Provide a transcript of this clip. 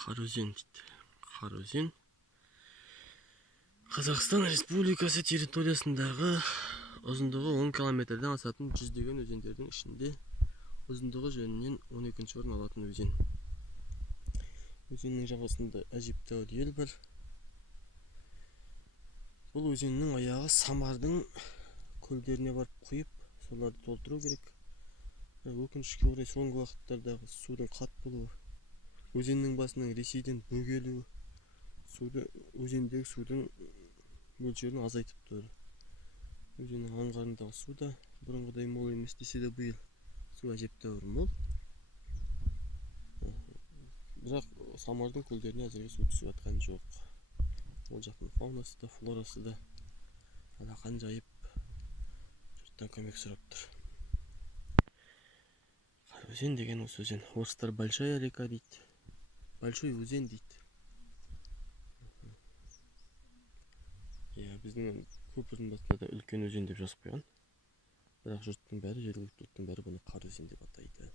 Қараөзен дейді. Қараөзен Қазақстан Республикасы территориясындағы ұзындығы 10 километрден асатын жүздеген өзендердің ішінде ұзындығы жөнінен 12-ші орын алатын өзен. Өзеннің жағасында әжептәуір ел бар. Бұл өзеннің аяғы Самардың көлдеріне барып құйып, соларды толтыру керек. Өкінішке орай соңғы уақыттардағы судың қат болуы, өзеннің басының Ресейден бөгелуі, өзендегі судың мөлшерін азайтып тұр. Өзеннің аңғарындағы су да бұрынғыдай мол емес десе де биыл су әжептәуір мол. Бірақ Самардың көлдеріне әзірге су түсіп жатқан жоқ. Ол жақтың фаунасы да, флорасы да алақан жайып, жұрттан көмек сұрап тұр. Қараөзен деген осы өзен. Орыстар большая река дейді, большой өзен дейді. Біздің көпірдің басында да үлкен өзен деп жазып қойған. Бірақ жұрттың бәрі, жергілікті жұрттың бәрі бұны Қараөзен деп атайды.